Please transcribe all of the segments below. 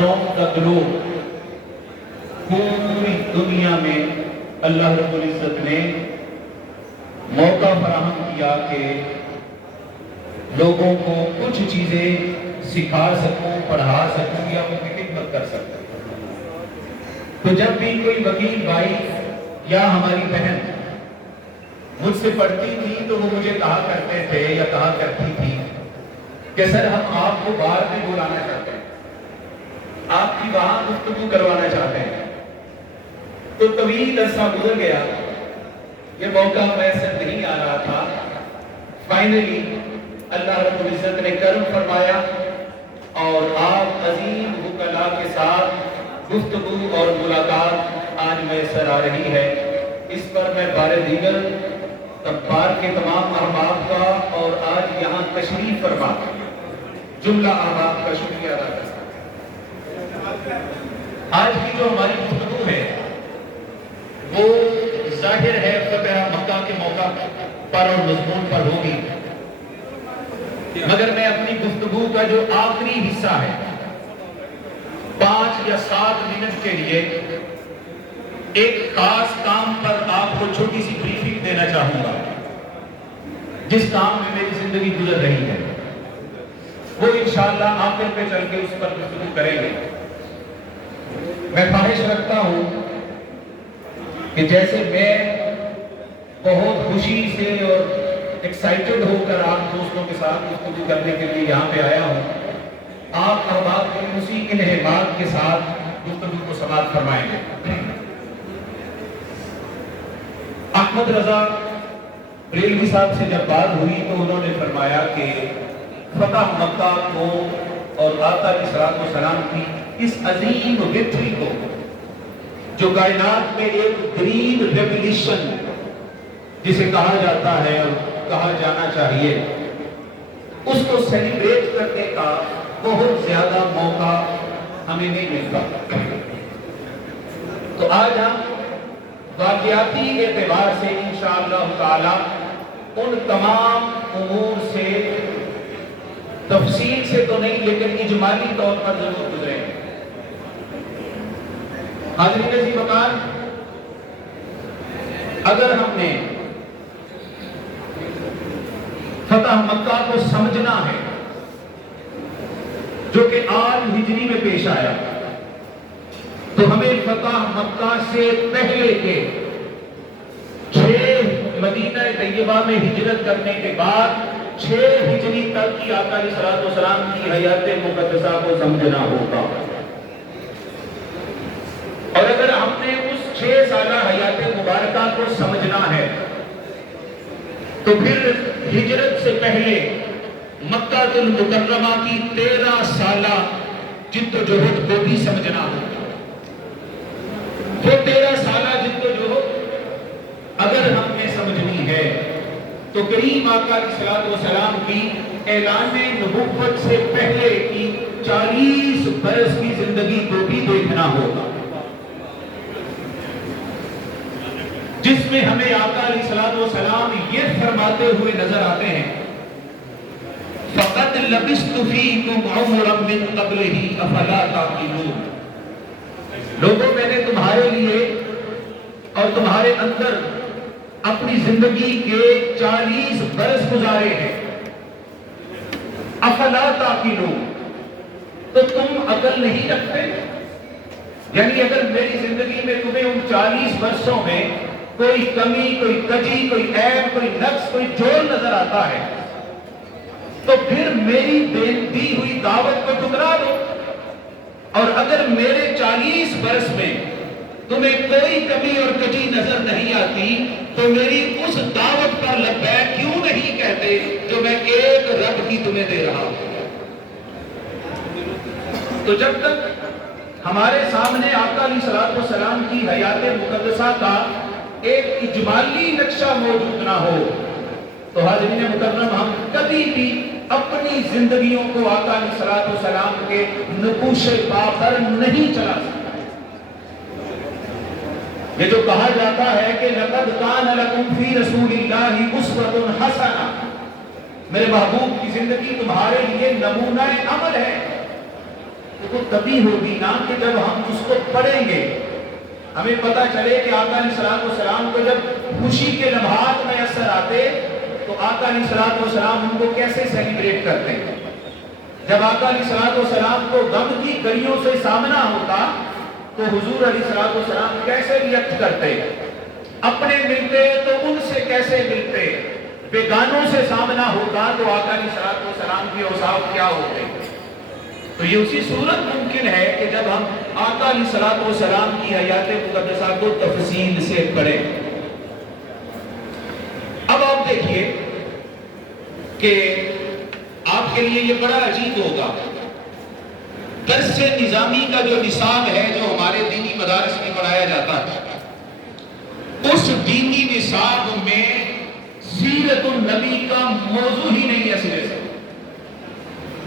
کا گلوب پوری دنیا میں اللہ رب العزت نے موقع فراہم کیا کہ لوگوں کو کچھ چیزیں سکھا سکوں، پڑھا سکوں یا ان کی خدمت کر سکوں۔ تو جب بھی کوئی وکیل بھائی یا ہماری بہن مجھ سے پڑھتی تھی تو وہ مجھے کہا کرتے تھے یا کہا کرتی تھی کہ سر ہم آپ کو بار میں بلانا چاہتے ہیں، آپ کی وہاں گفتگو کروانا چاہتے ہیں۔ تو طویل عرصہ گزر گیا، یہ موقع میسر نہیں آ رہا تھا۔ فائنلی اللہ رب العزت نے کرم فرمایا اور آپ عظیم وکلاء کے ساتھ گفتگو اور ملاقات آج میسر آ رہی ہے۔ اس پر میں بار دیگر بار کے تمام احباب کا اور آج یہاں تشریف فرما جملہ احباب کا شکریہ ادا کرتا ہوں۔ آج کی جو ہماری گفتگو ہے وہ ظاہر ہے فتح مکہ کے موقع پر اور مضمون پر ہوگی، مگر میں اپنی گفتگو کا جو آخری حصہ ہے 5 یا 7 منٹ کے لیے ایک خاص کام پر آپ کو چھوٹی سی بریفنگ دینا چاہوں گا، جس کام میں میری زندگی گزر رہی ہے۔ وہ انشاءاللہ آخر پہ چل کے اس پر گفتگو کریں گے۔ میں خواہش رکھتا ہوں کہ جیسے میں بہت خوشی سے اور ایکسائٹڈ ہو کر آپ دوستوں کے ساتھ گفتگو کرنے کے لیے یہاں پہ آیا ہوں، آپ احباب بھی اسی انہمات کے ساتھ گفتگو کو سماعت فرمائیں گے۔ احمد رضا بریلوی صاحب سے جب بات ہوئی تو انہوں نے فرمایا کہ فتح مکہ کو اور آقا علیہ الصلوۃ والسلام کی اس عظیم وکٹری کو، جو کائنات میں ایک گرین ریولیوشن جسے کہا جاتا ہے اور کہا جانا چاہیے، اس کو سیلیبریٹ کرنے کا بہت زیادہ موقع ہمیں نہیں ملتا۔ تو آج ہم واقعاتی اعتبار سے انشاءاللہ تعالی ان تمام امور سے تفصیل سے تو نہیں لیکن اجمالی طور پر ضرور گزریں گے۔ حاضرین عزیز مکان، اگر ہم نے فتح مکہ کو سمجھنا ہے جو کہ آج ہجری میں پیش آیا، تو ہمیں فتح مکہ سے پہلے کے 6 مدینہ طیبہ میں ہجرت کرنے کے بعد 6 ہجری تک کی آقا علیہ الصلوۃ والسلام کی حیات مقدسہ کو سمجھنا ہوگا۔ اور اگر ہم نے اس 6 سالہ حیات مبارکہ کو سمجھنا ہے تو پھر ہجرت سے پہلے مکہ المکرمہ کی 13 سالہ جد و جہد کو بھی سمجھنا ہوگا۔ وہ 13 سالہ جد و جہد اگر ہم نے سمجھنی ہے تو کریم آقا علیہ الصلوۃ والسلام کی اعلان نبوت سے پہلے کی 40 برس کی زندگی کو بھی دیکھنا ہوگا، جس میں ہمیں آقا علیہ الصلوۃ والسلام یہ فرماتے ہوئے نظر آتے ہیں فَقَدْ لَبِثْتُ فِيكُمْ عُمُرًا مِّن قَبْلِهِ أَفَلَا تَعْقِلُونَ۔ لوگوں، میں نے تمہارے لیے اور تمہارے اندر اپنی زندگی کے 40 برس گزارے ہیں، افلا تعقلون، تو تم عقل نہیں رکھتے؟ یعنی اگر میری زندگی میں تمہیں ان 40 برسوں میں کوئی کمی، کوئی کجی، کوئی عیب، کوئی نقص، کوئی جوڑ نظر آتا ہے تو پھر میری دی ہوئی دعوت کو ٹکرا دو، اور اگر میرے 40 برس میں تمہیں کوئی کمی اور کجی نظر نہیں آتی تو میری اس دعوت پر لبیک کیوں نہیں کہتے جو میں ایک رب کی تمہیں دے رہا ہوں۔ تو جب تک ہمارے سامنے آقا علیہ الصلوۃ والسلام کی حیات مقدسہ کا ایک اجمالی نقشہ موجود نہ ہو تو حاضرین مکرم ہم کبھی بھی اپنی زندگیوں کو آقا علیہ الصلوۃ والسلام کے نقوش پا پر نہیں چلا سکتے۔ یہ جو کہا جاتا ہے کہ لَقَدْ كَانَ لَكُمْ فِي رَسُولِ اللَّهِ أُسْوَةٌ حَسَنَةٌ، میرے محبوب کی زندگی تمہارے لیے نمونہ عمل ہے۔ تو وہ تبھی ہوگی نا کہ جب ہم اس کو پڑھیں گے، ہمیں پتہ چلے کہ آقا علیہ السلام کو جب خوشی کے لمحات میسر آتے تو آقا علیہ السلام ان کو کیسے سیلیبریٹ کرتے ہیں، جب آقا علیہ السلام کو غم کی گھڑیوں سے سامنا ہوتا تو حضور علیہ السلام کیسے ریئیکٹ کرتے، اپنے ملتے تو ان سے کیسے ملتے، بیگانوں سے سامنا ہوتا تو آقا علیہ السلام کی اوصاف کیا ہوتے۔ تو یہ اسی صورت ممکن ہے کہ جب ہم آقا علیہ السلام کی حیات مقدسہ کو تفصیل سے پڑھیں۔ اب آپ دیکھیے کہ آپ کے لیے یہ بڑا عجیب ہوگا، درس نظامی کا جو نصاب ہے جو ہمارے دینی مدارس میں پڑھایا جاتا ہے، اس دینی نصاب میں سیرت النبی کا موضوع ہی نہیں ہے سرے سے۔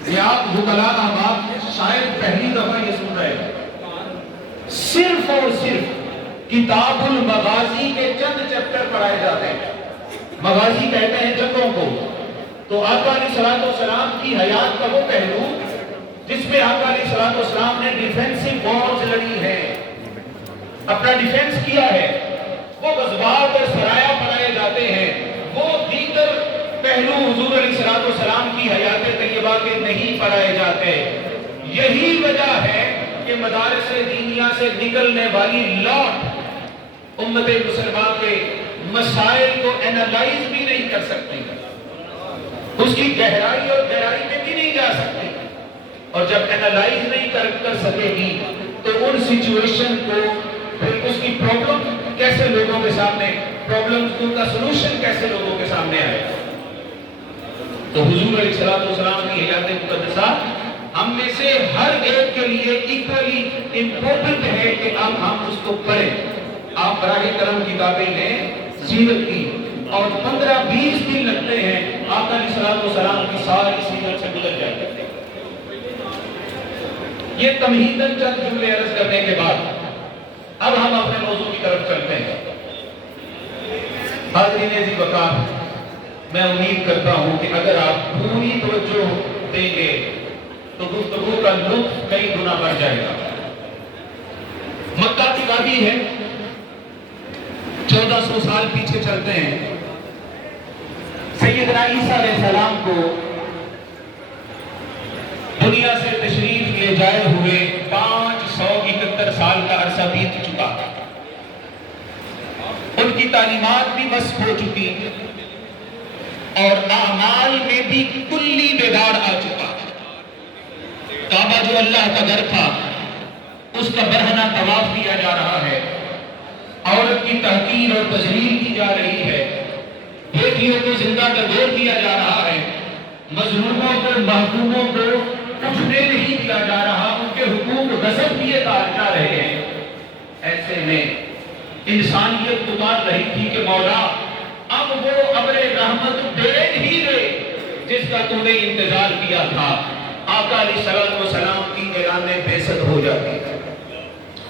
یہ آپ وکلاء احباب شاید پہلی دفعہ یہ سن رہے ہیں، صرف اور صرف کتاب المغازی کے چند چیپٹر پڑھائے جاتے ہیں۔ مغازی کہتے ہیں جنگوں کو، تو آقا علیہ السلام کی حیات کا وہ پہلو جس میں آقا علیہ السلام نے ڈیفینسو وارز لڑی ہے، اپنا ڈیفینس کیا ہے، وہ غزوات اور سرایا پڑھائے جاتے ہیں، وہ دیگر پہلو حضور علیہ السلام کی حیات طیبہ کے نہیں پڑھائے جاتے۔ یہی وجہ ہے کہ مدارس دینیہ سے نکلنے والی لاٹ امت مسلمہ کے مسائل کو اینالائز بھی نہیں کر سکتی، اس کی گہرائی اور گہرائی میں بھی نہیں جا سکتی، اور جب اینالائز نہیں کر سکے گی تو ان سچویشن کو پھر اس کی پرابلم کیسے لوگوں کے سامنے، پرابلم کا سلوشن کیسے لوگوں کے سامنے آئے۔ تو حضور علیہ السلام کی حیات مقدسہ ہم میں سے ہر ایک کے لیے ایکولی امپورٹنٹ ہے کہ اب ہم اس کو پڑھیں۔ آپ براہ کرم کتابیں لیں سیرت کی، اور 15-20 دن لگتے ہیں آقا علیہ السلام کی ساری سیرت سے گزر جائے۔ یہ تمہیداً چند جملے عرض کرنے کے بعد اب ہم اپنے موضوع کی طرف چلتے ہیں۔ حاضرین عزیز وقار، میں امید کرتا ہوں کہ اگر آپ پوری توجہ دیں گے تو گفتگو کا لطف کئی گنا بڑھ جائے گا۔ مکہ کی وادی ہے، 1400 سال پیچھے چلتے ہیں، سیدنا عیسیٰ علیہ السلام کو دنیا سے تشریف لے جائے ہوئے 571 سال کا عرصہ بیت چکا، ان کی تعلیمات بھی مسخ ہو چکی اور اعمال میں بھی کلی بگاڑ آ چکا۔ کعبہ جو اللہ کا گھر تھا اس کا برہنہ طواف کیا جا رہا ہے، عورت کی تحقیر اور تذلیل کی جا رہی ہے، بیٹیوں کو زندہ دبوچ دیا جا رہا ہے، مظلوموں کو محکوموں کو اٹھنے نہیں دیا جا رہا، ان کے حقوق غصب کیے جا رہے ہیں۔ ایسے میں انسانیت پکار رہی تھی کہ مولا اب وہ ابر رحمت دے ہی دے جس کا تو نے انتظار کیا تھا۔ آقا علیہ السلام کی اعلان بعثت ہو جاتی ہے،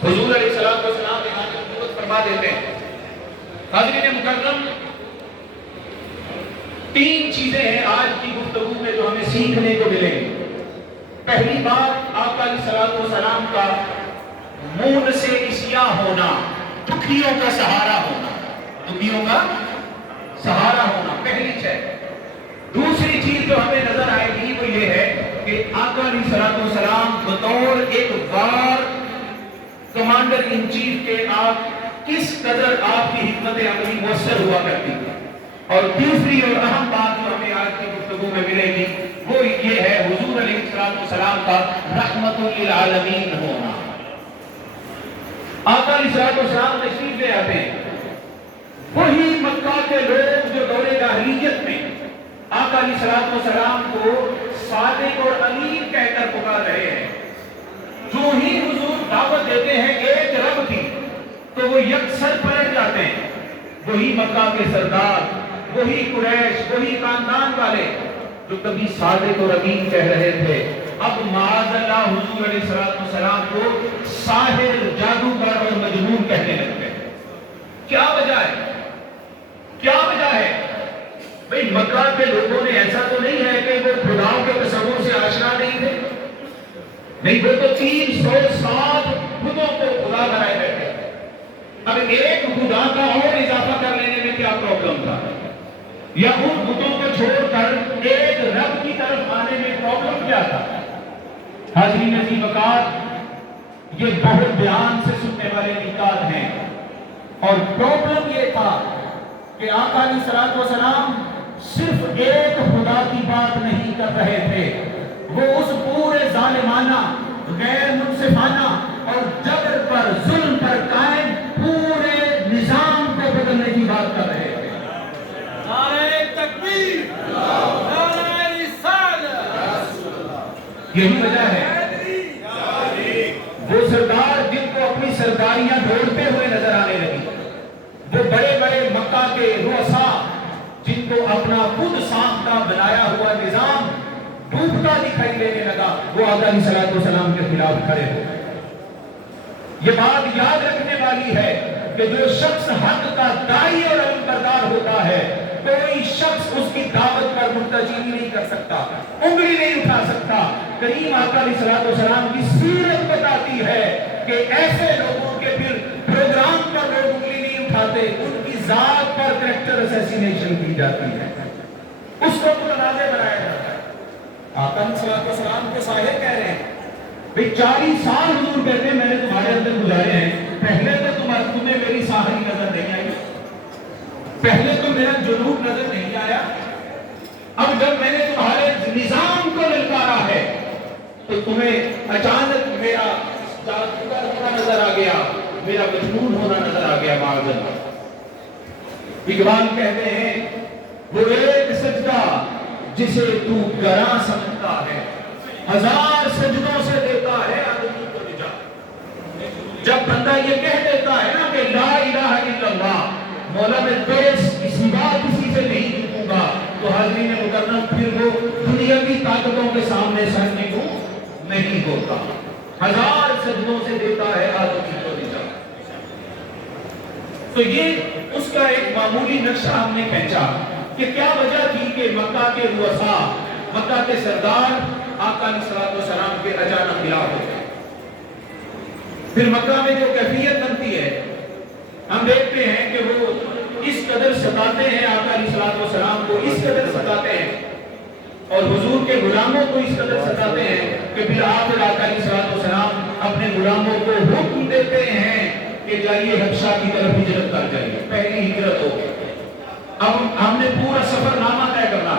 حضور علیہ السلام اعلان نبوت فرما دیتے ہیں۔ حاضرین مکرم، 3 چیزیں ہیں آج کی گفتگو میں جو ہمیں سیکھنے کو ملیں گی۔ پہلی بات، آقا علیہ السلام کا مون سے عصیاں ہونا، دکھیوں کا سہارا ہونا، دکھیوں کا سہارا ہونا پہلی چیز۔ دوسری چیز جو ہمیں نظر آئے گی وہ یہ ہے کہ آقا علیہ السلام بطور ایک وار کمانڈر ان چیف کے آپ کس قدر آپ کی حکمت عملی مؤثر ہوا کرتی ہے۔ اور تیسری اور اہم بات جو ہمیں آج کی گفتگو میں ملے گی وہ یہ ہے حضور علیہ السلام کا رحمت للعالمین ہونا۔ آقا علیہ السلام تشریف لے آتے ہیں، وہی مکہ کے لوگ جو دور جاہلیت میں آقا علیہ السلام کو صادق اور امین کہہ کر پکار رہے ہیں، جو ہی حضور دعوت دیتے ہیں ایک رب کی تو وہ یکسر پلٹ جاتے ہیں۔ وہی مکہ کے سردار، وہی قریش، وہی خاندان والے جو کبھی صادق اور امین کہہ رہے تھے، اب معاذ اللہ حضور علیہ السلام کو ساحر، جادوگر اور مجنون کہنے لگتے ہیں۔ کیا وجہ ہے؟ کیا وجہ ہے؟ بھئی مکہ کے لوگوں نے ایسا تو نہیں ہے کہ وہ خداؤں کے تصور سے آشنا نہیں تھے، نہیں، وہ تو 360 خدوں کو خدا بنائے بیٹھے۔ اب ایک خدا کا اور اضافہ کر لینے میں کیا پرابلم تھا، یا ان بتوں کو چھوڑ کر ایک رب کی طرف آنے میں پرابلم کیا تھا؟ حاضرین عزیز وقار، یہ بہت دھیان سے سننے والے نکات ہیں، اور پرابلم یہ تھا کہ آقا علیہ الصلوۃ والسلام صرف ایک خدا کی بات نہیں کر رہے تھے، وہ اس پورے ظالمانہ، غیر منصفانہ اور جبر پر، ظلم پر قائم پورے نظام کو بدلنے کی بات کر رہے تھے۔ نعرہ تکبیر، نعرہ رسالت۔ یہی وجہ ہے وہ سردار جن کو اپنی سرداریاں ڈھونڈتے ہوئے نظر آنے لگی، وہ بڑے بڑے مکہ کے رؤساء جن کو اپنا خود ساختہ بنایا ہوا نظام ڈوبتا دکھائی دینے لگا، وہ آقا علیہ الصلوۃ والسلام کے خلاف کھڑے ہو گئے۔ یہ بات یاد رکھنے والی ہے کہ جو شخص حق کا داعی اور علم بردار ہوتا ہے، کوئی شخص اس کی دعوت پر منتجی نہیں کر سکتا، انگلی نہیں اٹھا سکتا۔ کریم آقا علیہ الصلوۃ والسلام کی سیرت بتاتی ہے کہ ایسے لوگوں کے پھر پروگرام پر لوگ انگلی نہیں اٹھاتے، ان کی ذات پر کریکٹر اسیسینیشن کی جاتی ہے، اس کو متنازع بنایا جاتا ہے۔ آقا علیہ الصلوۃ والسلام کے صاحب کہہ رہے ہیں، بھئی 40 سال حضور کہتے ہیں میں نے تمہارے اندر گزارے ہیں، پہلے تو تمہیں میری ساحلی نظر نہیں آئی، پہلے تو میرا جنوب نظر نہیں آیا، اب جب میں نے تمہارے نظام کو للکارا ہے تو تمہیں اچانک میرا جادوگر ہونا نظر آ گیا، میرا مجنون ہونا نظر آ گیا۔ معاذاللہ، اقبال کہتے ہیں وہ ایک سجدہ جسے تو گراں سمجھتا ہے، 1000 سجدوں سے دیتا ہے آدمی کو نجات۔ جب بندہ یہ کہہ دیتا ہے نا کہ لا الہ الا اللہ، مولا میں پیش کسی بات کسی سے نہیں جھکوں گا، تو حاضرین مکرم پھر وہ دنیاوی طاقتوں کے سامنے سر نگو نہیں ہوتا، 1000 سجدوں سے دیتا ہے آدمی کو نجات۔ تو یہ اس کا ایک معمولی نقشہ ہم نے کھینچا کہ کیا وجہ تھی کہ مکہ کے رؤساء، مکہ کے سردار آقا علیہ الصلوۃ والسلام کے اچانک خلاف ہو گئے۔ پھر مکہ میں جو کیفیت بنتی ہے، ہم دیکھتے ہیں کہ وہ اس قدر ستاتے ہیں آقا علیہ الصلوۃ والسلام کو، اس قدر ستاتے ہیں اور حضور کے غلاموں کو اس قدر ستاتے ہیں کہ پھر آخر آقا علیہ الصلوۃ والسلام اپنے غلاموں کو حکم دیتے ہیں کہ جائیے حبشہ کی طرف ہجرت کر جائیے، پہلی ہجرت ہو گئی۔ اب ہم نے پورا سفر نامہ طے کرنا،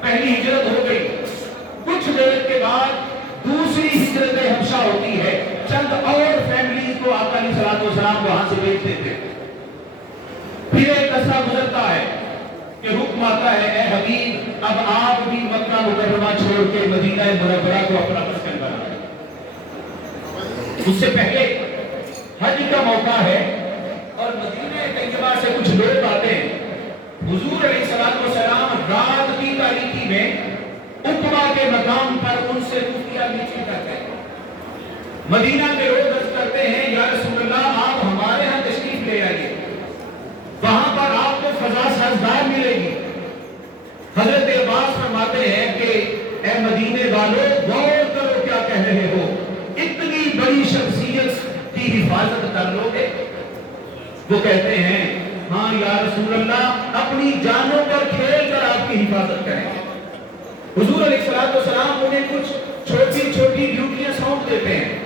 پہلی ہجرت ہو گئی، کچھ دیر کے بعد دوسری ہجرت حبشہ ہوتی ہے، چند اور فیملیز کو آقا علیہ الصلوۃ والسلام وہاں سے بھیج دیتے۔ پھر ایک عرصہ گزرتا ہے کہ حکم آتا ہے اے حبیب اب آپ بھی مکہ مکرمہ چھوڑ کے مدینہ منورہ کو اپنا مسکن بنائیں۔ اس سے پہلے حج کا موقع ہے اور مدینہ طیبہ سے کچھ لوگ آتے ہیں، حضور علیہ الصلوۃ والسلام رات کی تاریکی میں عقبہ کے مقام پر ان سے خفیہ میٹنگ کرتے ہیں۔ مدینہ کے لوگ عرض کرتے ہیں یا رسول اللہ آپ ہمارے ہاں تشریف لے آئیے، وہاں پر آپ کو فضا سازگار ملے گی۔ حضرت عباس فرماتے ہیں کہ اے مدینے والوں غور کرو کیا کہہ رہے ہو، اتنی بڑی شخصیت کی حفاظت کر لو گے؟ وہ کہتے ہیں ہاں یا رسول اللہ اپنی جانوں پر کھیل کر آپ کی حفاظت کریں۔ حضور علیہ الصلوۃ والسلام انہیں کچھ چھوٹی چھوٹی ڈیوٹیاں سونپ دیتے ہیں،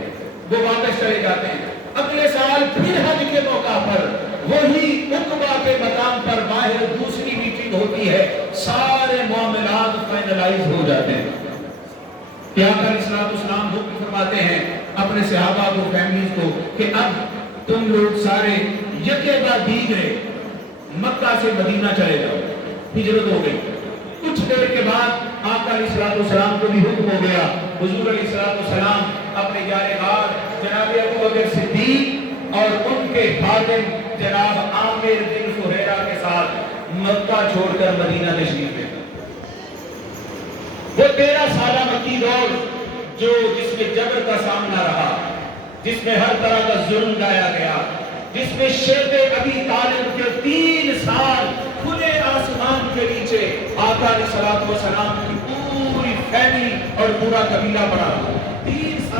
وہ واپس چلے جاتے ہیں۔ اگلے سال پھر حج کے موقع پر وہی عقبہ کے مقام پر باہر دوسری میٹنگ ہوتی ہے، سارے معاملات فائنلائز ہو جاتے ہیں کہ آقا علیہ الصلوۃ والسلام حکم فرماتے ہیں اپنے صحابہ کو، فیملیز کو کہ اب تم لوگ سارے یکے بعد دیگرے مکہ سے مدینہ چلے جاؤ۔ ہجرت ہو گئی، کچھ دیر کے بعد آقا علیہ الصلوۃ والسلام کو بھی حکم ہو گیا، حضور علیہ الصلوۃ والسلام اپنے یار غار جناب ابوبکر صدیق اور ان کے خادم جناب عامر بن فہیرہ کے ساتھ مکہ چھوڑ کر مدینہ تشریف لے گئے۔ وہ 13 سالہ مکی دور جو جس میں جبر کا سامنا رہا، جس میں ہر طرح کا ظلم لایا گیا، جس میں شیخ ابی طالب کے 3 سال کھلے آسمان کے نیچے آقا علیہ الصلوۃ والسلام کی پوری فیملی اور پورا قبیلہ پڑا، 3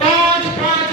5-5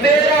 13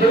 2